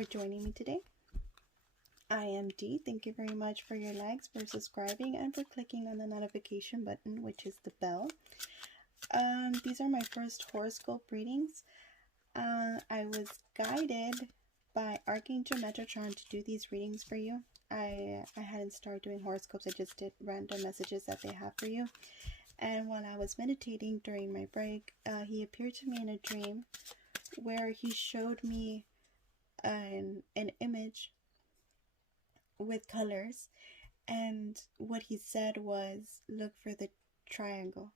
for joining me today. I am Dee. Thank you very much for your likes, for subscribing, and for clicking on the notification button, which is the bell. These are my first horoscope readings. I was guided by ArcAngel Metatron to do these readings for you. I hadn't started doing horoscopes. I just did random messages that they have for you. And while I was meditating during my break, he appeared to me in a dream where he showed me an image with colors, and what he said was, look for the triangle,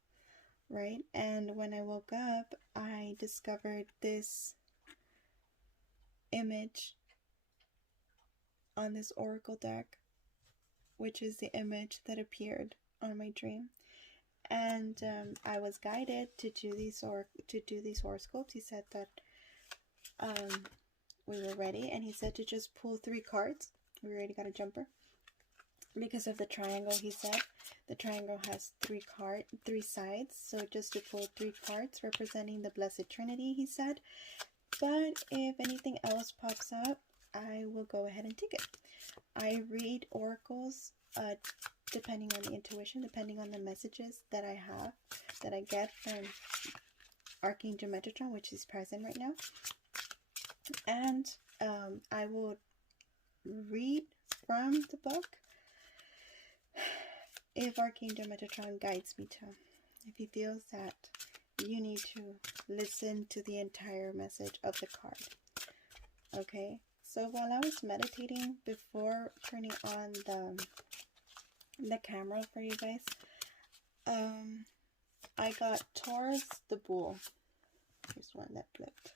right? And when I woke up, I discovered this image on this oracle deck, which is the image that appeared on my dream. And I was guided to do these horoscopes. He said that we were ready, and he said to just pull 3 cards. We already got a jumper because of the triangle. He said the triangle has 3 sides, so just to pull 3 cards representing the Blessed Trinity, he said. But if anything else pops up, I will go ahead and take it. I read oracles depending on the intuition, depending on the messages that I get from ArcAngel Metatron, which is present right now. And I will read from the book if ArcAngel Metatron guides me to. If he feels that you need to listen to the entire message of the card. Okay, so while I was meditating before turning on the camera for you guys, I got Taurus the Bull. Here's one that flipped.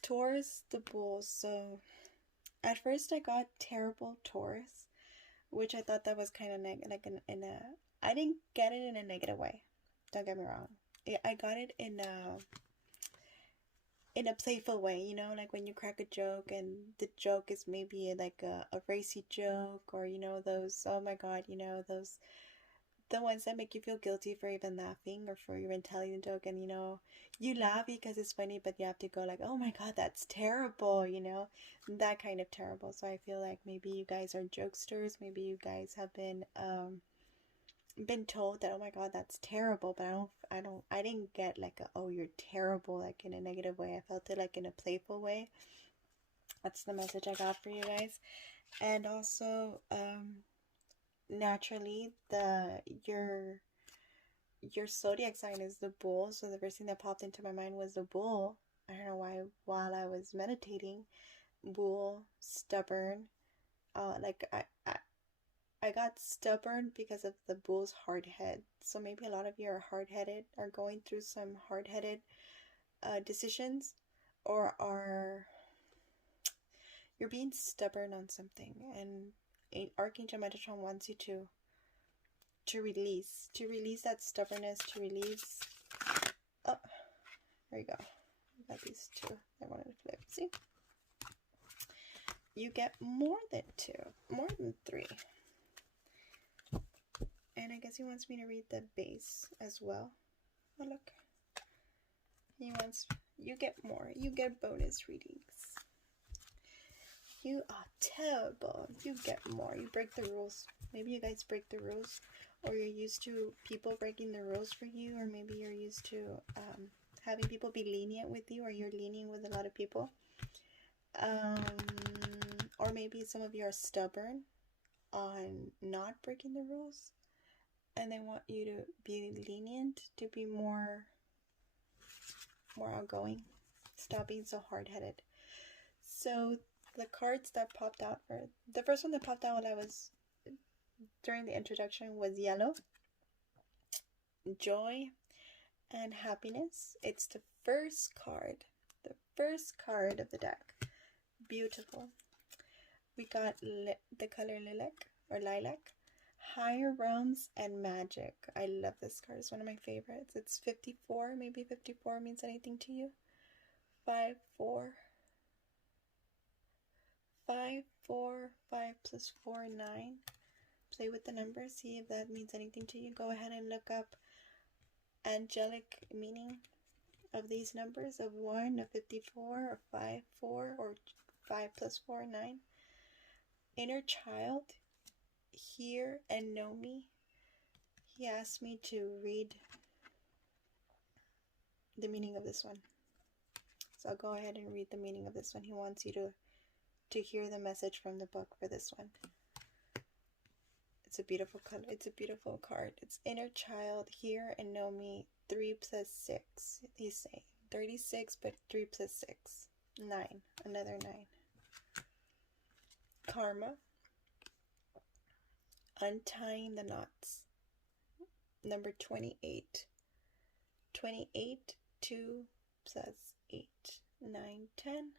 Taurus the Bull. So at first I got Terrible Taurus, which I thought that was kind of I didn't get it in a negative way. Don't get me wrong. I got it in a playful way, you know, like when you crack a joke and the joke is maybe like a racy joke, or you know, those, oh my god, you know, those, the ones that make you feel guilty for even laughing or for even telling the joke, and you know, you laugh because it's funny, but you have to go like, oh my god, that's terrible, you know, that kind of terrible. So I feel like maybe you guys are jokesters, maybe you guys have been told that, oh my god, that's terrible, but I didn't get like a, oh, you're terrible, like in a negative way. I felt it like in a playful way. That's the message I got for you guys. And also naturally your zodiac sign is the bull, so the first thing that popped into my mind was the bull. I don't know why, while I was meditating. Bull, stubborn, like I got stubborn because of the bull's hard head. So maybe a lot of you are hard-headed, are going through some hard-headed decisions, or you're being stubborn on something, and ArcAngel Metatron wants you to release that stubbornness, to release. Oh, there you go. I got these 2. I wanted to flip. See? You get more than 2, more than 3. And I guess he wants me to read the base as well. Oh, look. He wants, you get more. You get bonus readings. You are terrible. You get more. You break the rules. Maybe you guys break the rules, or you're used to people breaking the rules for you, or maybe you're used to having people be lenient with you, or you're lenient with a lot of people. Or maybe some of you are stubborn on not breaking the rules, and they want you to be lenient, to be more outgoing. Stop being so hard-headed. So the cards that popped out, or the first one that popped out while I was during the introduction, was yellow, joy, and happiness. It's the first card of the deck. Beautiful. We got the color lilac, higher realms and magic. I love this card. It's one of my favorites. It's 54. Maybe 54 means anything to you. 5, 4. 5, 4, 5 plus 4, 9. Play with the numbers. See if that means anything to you. Go ahead and look up angelic meaning of these numbers, of 1, of 54, or 5, 4, or 5 plus 4, 9. Inner child, hear and know me. He asked me to read the meaning of this one. So I'll go ahead and read the meaning of this one. He wants you to hear the message from the book for this one. It's a beautiful color. It's a beautiful card. It's inner child, hear and know me. 3 plus 6. He's saying 36, but 3 plus 6. 9. Another 9. Karma. Untying the knots. Number 28. 28, 2 plus 8. 9, 10.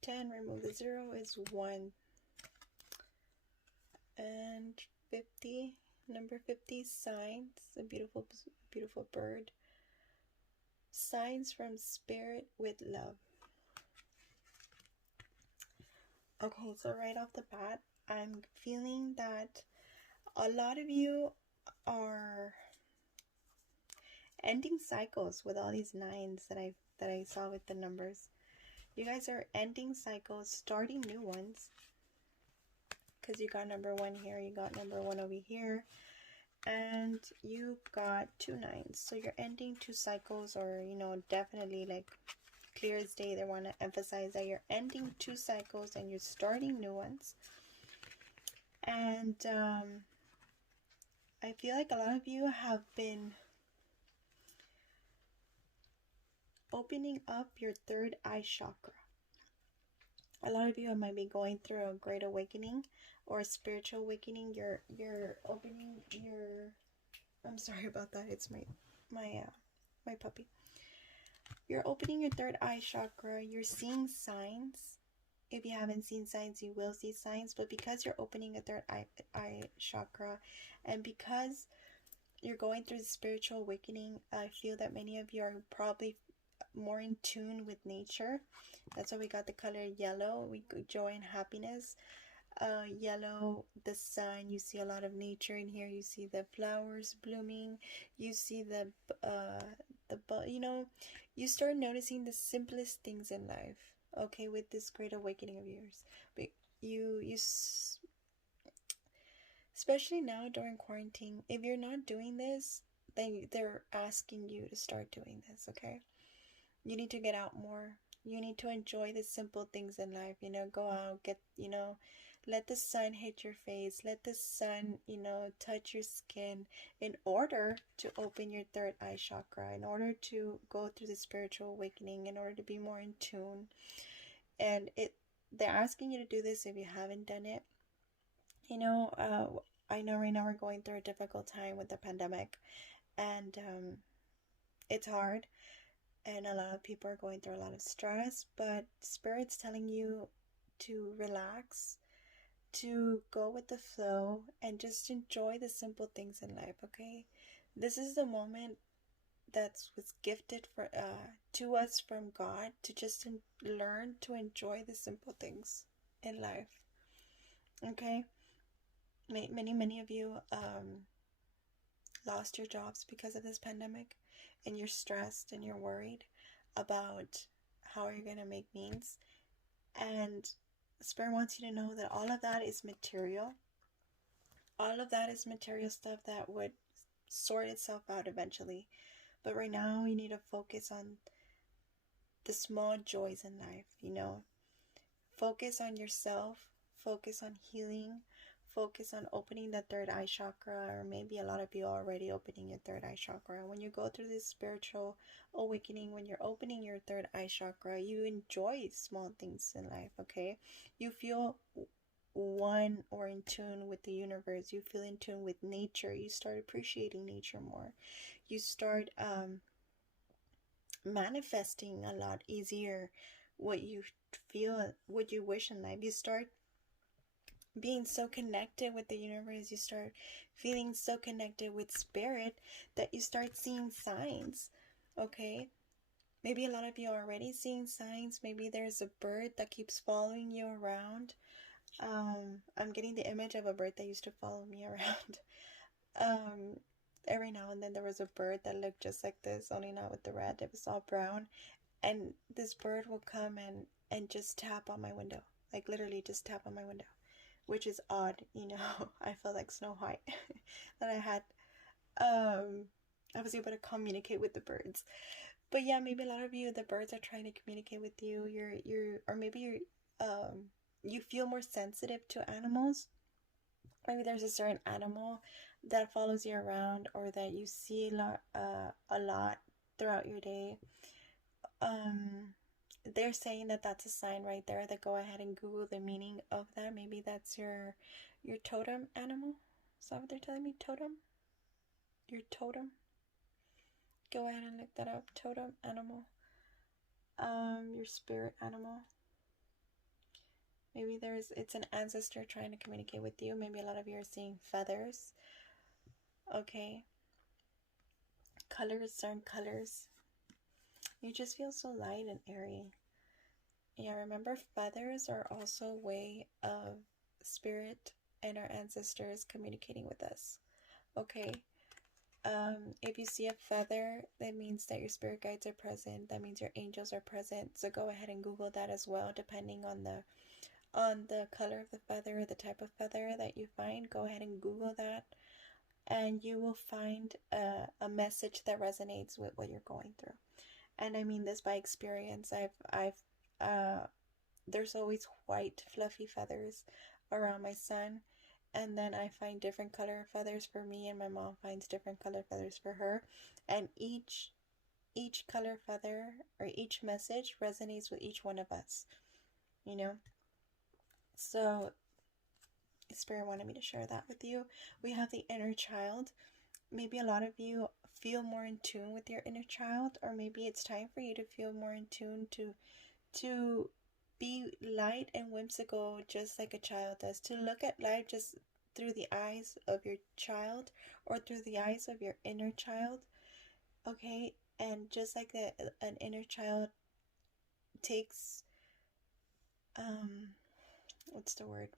10, remove the 0 is 1. And 50, number 50, signs, a beautiful, beautiful bird. Signs from spirit with love. Okay, so right off the bat, I'm feeling that a lot of you are ending cycles with all these 9s that I saw with the numbers. You guys are ending cycles, starting new ones. Because you got number 1 here, you got number 1 over here, and you got 2 9s. So you're ending 2 cycles, or, you know, definitely like clear as day. They want to emphasize that you're ending 2 cycles and you're starting new ones. And I feel like a lot of you have been opening up your third eye chakra. A lot of you might be going through a great awakening or a spiritual awakening. You're opening your, I'm sorry about that. It's my puppy. You're opening your third eye chakra. You're seeing signs. If you haven't seen signs, you will see signs. But because you're opening a third eye chakra, and because you're going through the spiritual awakening, I feel that many of you are probably more in tune with nature. That's why we got the color yellow. We got joy and happiness. Yellow, the sun. You see a lot of nature in here. You see the flowers blooming. You see you know, you start noticing the simplest things in life. Okay, with this great awakening of yours. But you especially now during quarantine, if you're not doing this, then they're asking you to start doing this. Okay, you need to get out more. You need to enjoy the simple things in life. You know, go out, get, you know, let the sun hit your face. Let the sun, you know, touch your skin in order to open your third eye chakra, in order to go through the spiritual awakening, in order to be more in tune. And they're asking you to do this if you haven't done it. You know, I know right now we're going through a difficult time with the pandemic, and it's hard. And a lot of people are going through a lot of stress, but Spirit's telling you to relax, to go with the flow, and just enjoy the simple things in life, okay? This is the moment that was gifted for to us from God, to just learn to enjoy the simple things in life, okay? Many of you lost your jobs because of this pandemic, and you're stressed and you're worried about how you're going to make means. And Spirit wants you to know that all of that is material. All of that is material stuff that would sort itself out eventually. But right now, you need to focus on the small joys in life, you know. Focus on yourself. Focus on healing. Focus on opening the third eye chakra, or maybe a lot of you are already opening your third eye chakra. When you go through this spiritual awakening, when you're opening your third eye chakra, you enjoy small things in life, okay? You feel one or in tune with the universe. You feel in tune with nature. You start appreciating nature more. You start manifesting a lot easier what you feel, what you wish in life. You start being so connected with the universe. You start feeling so connected with Spirit that you start seeing signs, okay? Maybe a lot of you are already seeing signs. Maybe there's a bird that keeps following you around. I'm getting the image of a bird that used to follow me around. Every now and then there was a bird that looked just like this, only not with the red. It was all brown. And this bird will come and just tap on my window. Like literally just tap on my window, which is odd, you know. I felt like Snow White that I was able to communicate with the birds. But yeah, maybe a lot of you, the birds are trying to communicate with you. Or maybe you feel more sensitive to animals. Maybe there's a certain animal that follows you around, or that you see a lot throughout your day. They're saying that that's a sign right there. That go ahead and Google the meaning of that. Maybe that's your totem animal. Is that what they're telling me? Totem? Your totem? Go ahead and look that up. Totem animal. Your spirit animal. Maybe it's an ancestor trying to communicate with you. Maybe a lot of you are seeing feathers. Okay. Colors, certain colors. You just feel so light and airy. Yeah, remember, feathers are also a way of spirit and our ancestors communicating with us. Okay. If you see a feather, that means that your spirit guides are present. That means your angels are present. So go ahead and Google that as well, depending on the color of the feather or the type of feather that you find. Go ahead and Google that, and you will find a message that resonates with what you're going through. And I mean this by experience. There's always white fluffy feathers around my son, and then I find different color feathers for me, and my mom finds different color feathers for her, and each color feather or each message resonates with each one of us, you know. So Spirit wanted me to share that with you. We have the inner child. Maybe a lot of you feel more in tune with your inner child, or maybe it's time for you to feel more in tune to be light and whimsical, just like a child does, to look at life just through the eyes of your child, or through the eyes of your inner child. Okay. And just like an inner child takes what's the word,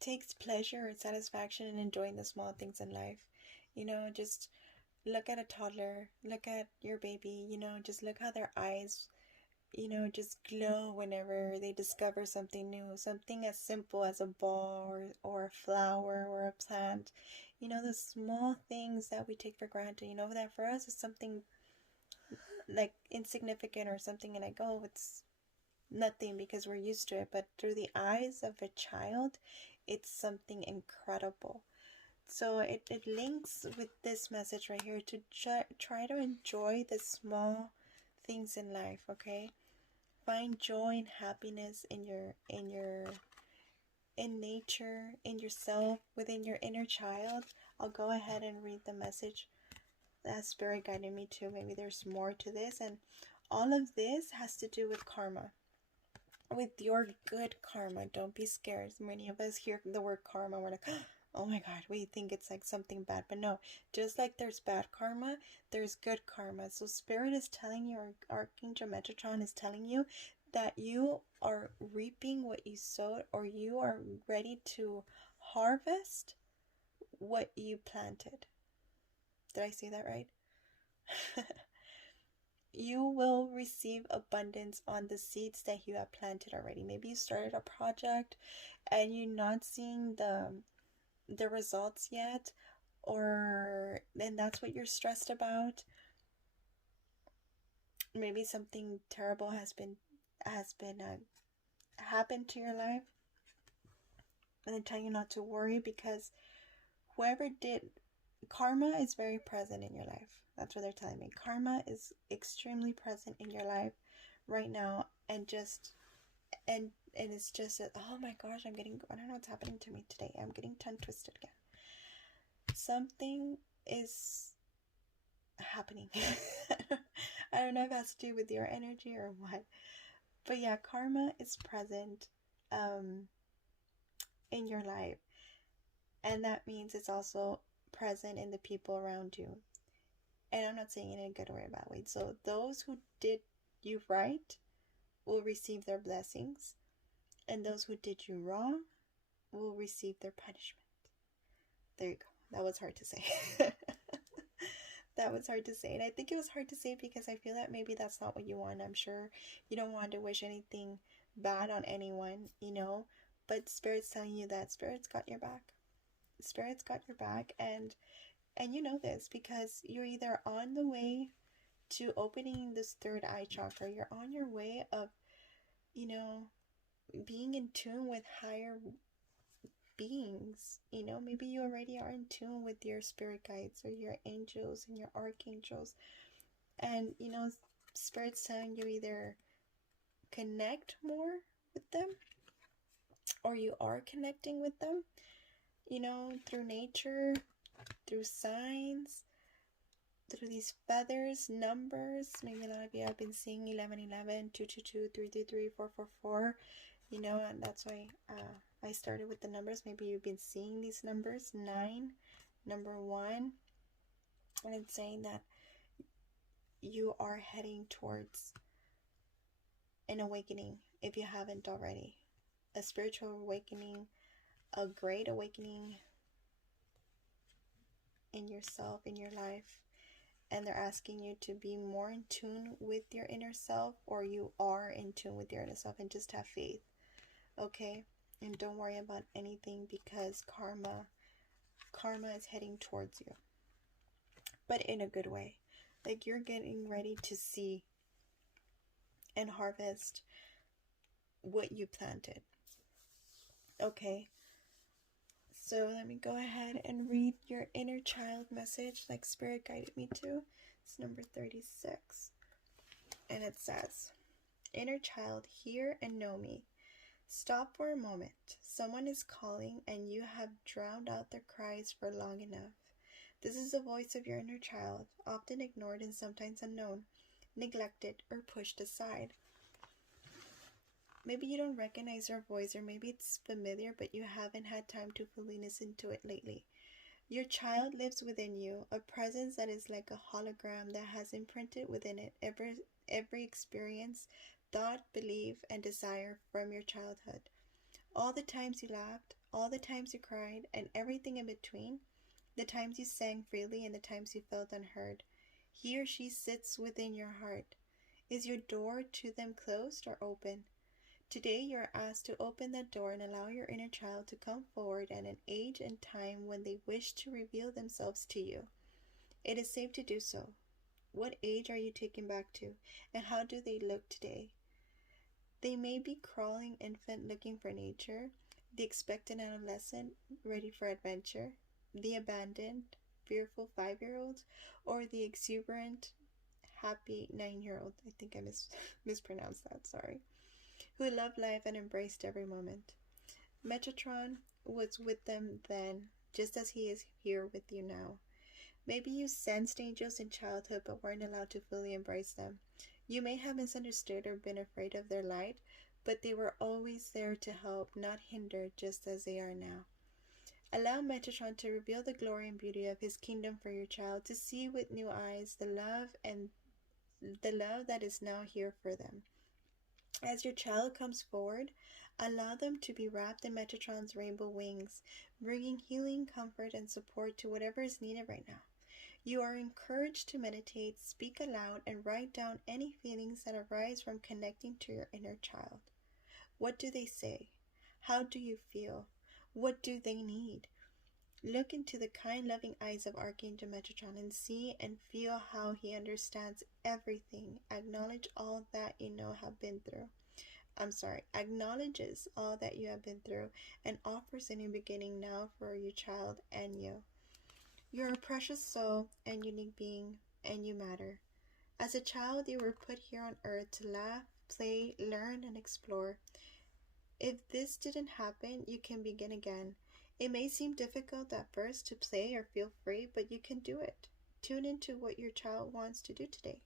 takes pleasure and satisfaction in enjoying the small things in life, you know. Just look at a toddler, look at your baby, you know, just look how their eyes, you know, just glow whenever they discover something new, something as simple as a ball or a flower or a plant. You know, the small things that we take for granted, you know, that for us is something like insignificant, or something like, oh, it's nothing because we're used to it. But through the eyes of a child, it's something incredible. So it links with this message right here to try to enjoy the small things in life. Okay, find joy and happiness in nature, in yourself, within your inner child. I'll go ahead and read the message that Spirit guided me to. Maybe there's more to this, and all of this has to do with karma, with your good karma. Don't be scared. Many of us hear the word karma, we're like, oh my god, we think it's like something bad. But no, just like there's bad karma, there's good karma. So Spirit is telling you, or Archangel Metatron is telling you, that you are reaping what you sowed, or you are ready to harvest what you planted. Did I say that right? You will receive abundance on the seeds that you have planted already. Maybe you started a project and you're not seeing the results yet, or then that's what you're stressed about. Maybe something terrible has happened to your life, and they tell you not to worry, because whoever did, karma is very present in your life. That's what they're telling me. Karma is extremely present in your life right now, and it's just that, oh my gosh, I don't know what's happening to me today. I'm getting tongue twisted again. Something is happening. I don't know if it has to do with your energy or what, but yeah, karma is present in your life, and that means it's also present in the people around you. And I'm not saying it in a good or a bad way. So those who did you right will receive their blessings, and those who did you wrong will receive their punishment. There you go. That was hard to say. That was hard to say. And I think it was hard to say because I feel that maybe that's not what you want. I'm sure you don't want to wish anything bad on anyone, you know. But Spirit's telling you that Spirit's got your back. Spirit's got your back, and you know this because you're either on the way to opening this third eye chakra, you're on your way of, you know, being in tune with higher beings. You know, maybe you already are in tune with your spirit guides or your angels and your archangels, and you know, Spirit's telling you either connect more with them, or you are connecting with them, you know, through nature, through signs, through these feathers, numbers. Maybe a lot of you have been seeing 1111, 222, 333, 444, you know, and that's why I started with the numbers. Maybe you've been seeing these numbers, 9, number 1, and it's saying that you are heading towards an awakening if you haven't already. A spiritual awakening, a great awakening in yourself, in your life. And they're asking you to be more in tune with your inner self, or you are in tune with your inner self, and just have faith, okay? And don't worry about anything because karma is heading towards you, but in a good way. Like you're getting ready to see and harvest what you planted, okay? So let me go ahead and read your inner child message like Spirit guided me to. It's number 36. And it says, Inner child, hear and know me. Stop for a moment. Someone is calling and you have drowned out their cries for long enough. This is the voice of your inner child, often ignored and sometimes unknown, neglected or pushed aside. Maybe you don't recognize your voice, or maybe it's familiar, but you haven't had time to fully listen to it lately. Your child lives within you, a presence that is like a hologram that has imprinted within it every experience, thought, belief, and desire from your childhood. All the times you laughed, all the times you cried, and everything in between, the times you sang freely and the times you felt unheard. He or she sits within your heart. Is your door to them closed or open? Today you are asked to open that door and allow your inner child to come forward at an age and time when they wish to reveal themselves to you. It is safe to do so. What age are you taken back to, and how do they look today? They may be crawling infant looking for nature, the expectant adolescent ready for adventure, the abandoned, fearful 5-year-old, or the exuberant, happy 9-year-old. I think I mispronounced that, sorry. Who loved life and embraced every moment. Metatron was with them then, just as he is here with you now. Maybe you sensed angels in childhood but weren't allowed to fully embrace them. You may have misunderstood or been afraid of their light, but they were always there to help, not hinder, just as they are now. Allow Metatron to reveal the glory and beauty of his kingdom for your child, to see with new eyes the love that is now here for them. As your child comes forward, allow them to be wrapped in Metatron's rainbow wings, bringing healing, comfort, and support to whatever is needed right now. You are encouraged to meditate, speak aloud, and write down any feelings that arise from connecting to your inner child. What do they say? How do you feel? What do they need? Look into the kind, loving eyes of Archangel Metatron and see and feel how he understands everything. Acknowledge all that you know have been through. Acknowledges all that you have been through and offers a new beginning now for your child and you. You're a precious soul and unique being, and you matter. As a child, you were put here on earth to laugh, play, learn, and explore. If this didn't happen, you can begin again. It may seem difficult at first to play or feel free, but you can do it. Tune into what your child wants to do today.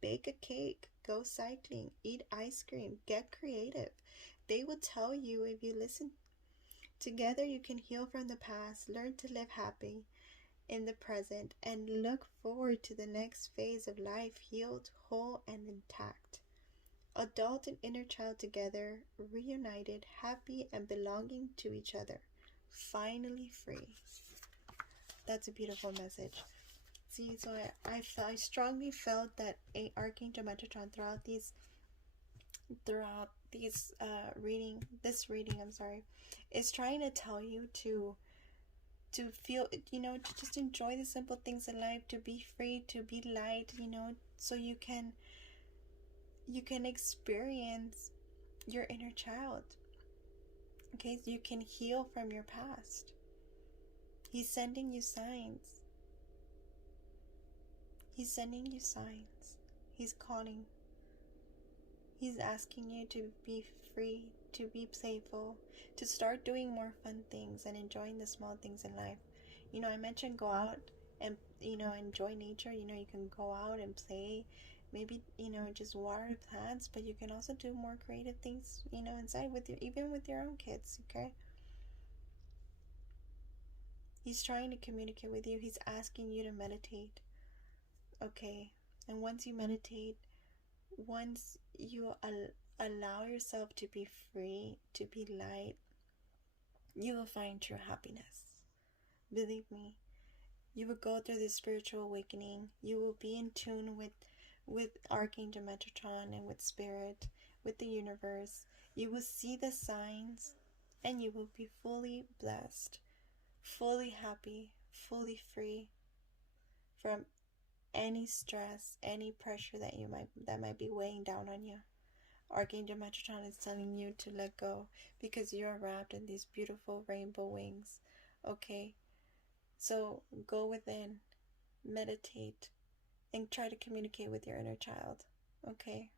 Bake a cake, go cycling, eat ice cream, get creative. They will tell you if you listen. Together you can heal from the past, learn to live happy in the present, and look forward to the next phase of life, healed, whole, and intact. Adult and inner child together, reunited, happy, and belonging to each other. Finally free. That's a beautiful message. See, so I strongly felt that Archangel Metatron throughout these reading, I'm sorry, is trying to tell you to feel, to just enjoy the simple things in life, to be free, to be light, so you can experience your inner child. Okay, so you can heal from your past. He's sending you signs. He's sending you signs. He's calling. He's asking you to be free, to be playful, to start doing more fun things and enjoying the small things in life. I mentioned go out and, enjoy nature. You can go out and play. Maybe, just water plants, but you can also do more creative things, inside even with your own kids, okay? He's trying to communicate with you. He's asking you to meditate, okay? And once you meditate, once you allow yourself to be free, to be light, you will find true happiness. Believe me, you will go through this spiritual awakening. You will be in tune with Archangel Metatron and with Spirit, with the universe. You will see the signs, and you will be fully blessed, fully happy, fully free from any stress, any pressure that might be weighing down on you. Archangel Metatron is telling you to let go because you are wrapped in these beautiful rainbow wings. Okay? So go within, meditate, and try to communicate with your inner child. Okay?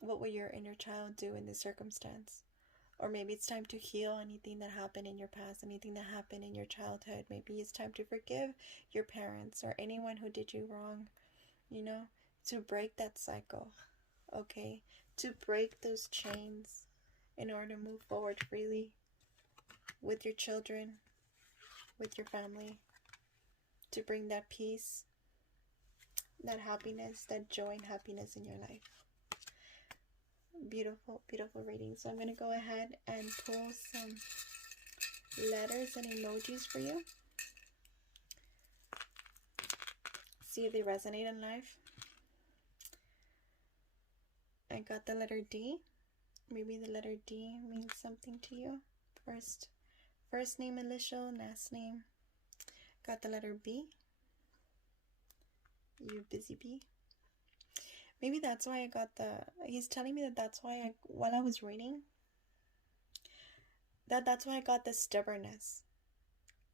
What will your inner child do in this circumstance? Or maybe it's time to heal anything that happened in your past, anything that happened in your childhood. Maybe it's time to forgive your parents or anyone who did you wrong, to break that cycle, okay? To break those chains in order to move forward freely with your children, with your family, to bring that peace, that happiness, that joy and happiness in your life. Beautiful, beautiful reading. So I'm going to go ahead and pull some letters and emojis for you. See if they resonate in life. I got the letter D. Maybe the letter D means something to you. First name initial, last name. Got the letter B. You busy bee. Maybe that's why I got he's telling me that's why while I was reading, that's why I got the stubbornness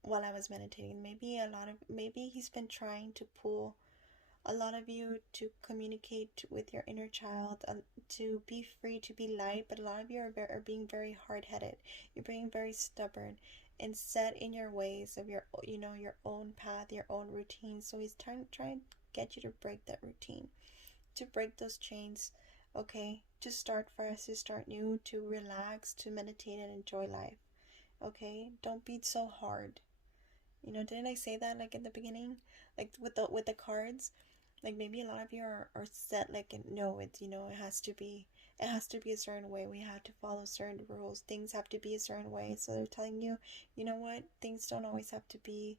while I was meditating. Maybe he's been trying to pull a lot of you to communicate with your inner child, to be free, to be light, but a lot of you are being very hard-headed. You're being very stubborn and set in your ways of your own path, your own routine. So he's trying to get you to break that routine, to break those chains, okay? To start fresh, to start new, to relax, to meditate and enjoy life, okay? Don't be so hard. Didn't I say that like in the beginning, like with the cards? Like maybe a lot of you are set like, no, it's, it has to be a certain way. We have to follow certain rules. Things have to be a certain way. So they're telling you, you know what? Things don't always have to be,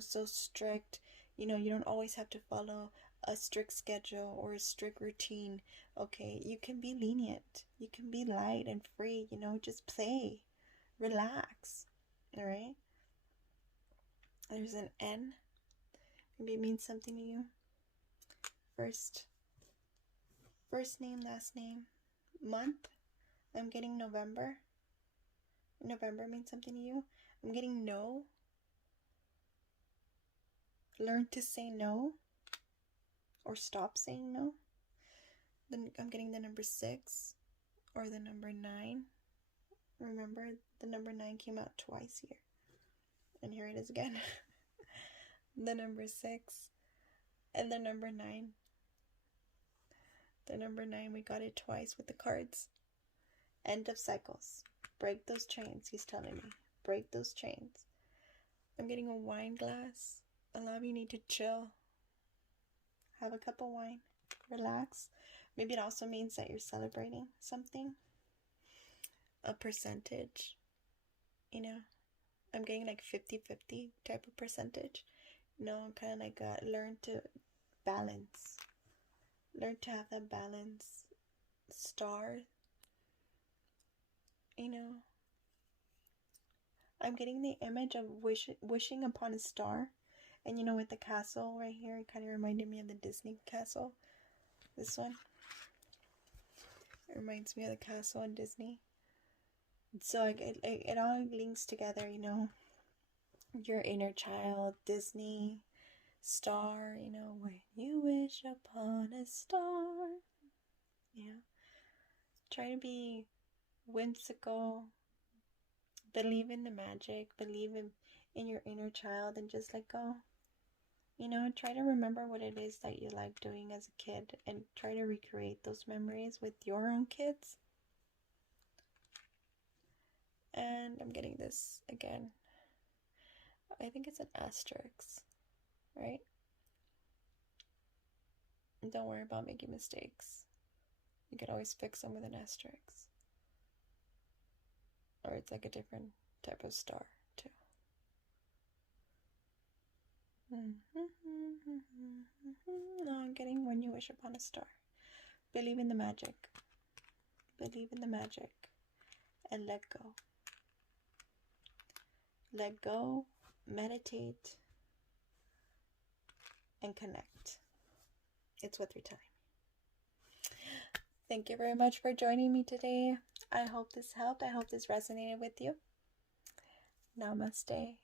so strict. You don't always have to follow a strict schedule or a strict routine. Okay, you can be lenient. You can be light and free. Just play, relax. All right. There's an N. Maybe it means something to you. First name, last name, month. I'm getting November. November means something to you. I'm getting no. Learn to say no. Or stop saying no. Then I'm getting the number 6 or the number 9. Remember, the number 9 came out twice here. And here it is again. The number 6 and the number 9. The number 9, we got it twice with the cards. End of cycles. Break those chains, he's telling me. Break those chains. I'm getting a wine glass. A lot of you need to chill. Have a cup of wine. Relax. Maybe it also means that you're celebrating something. A percentage. I'm getting like 50-50 type of percentage. No, kind of like learn to balance. Learn to have that balance. Star. You know, I'm getting the image of wishing upon a star. And you know, with the castle right here, it kind of reminded me of the Disney castle. This one. It reminds me of the castle in Disney. So it all links together, you know. Your inner child, Disney, star, you know, when you wish upon a star. Yeah. Try to be whimsical. Believe in the magic. Believe in your inner child and just let go. You know, try to remember what it is that you like doing as a kid and try to recreate those memories with your own kids. And I'm getting this again. I think it's an asterisk, right? Don't worry about making mistakes. You could always fix them with an asterisk. Or it's like a different type of star, too. No, I'm getting when you wish upon a star. Believe in the magic. Believe in the magic. And let go. Let go, meditate, and connect. It's worth your time. Thank you very much for joining me today. I hope this helped. I hope this resonated with you. Namaste.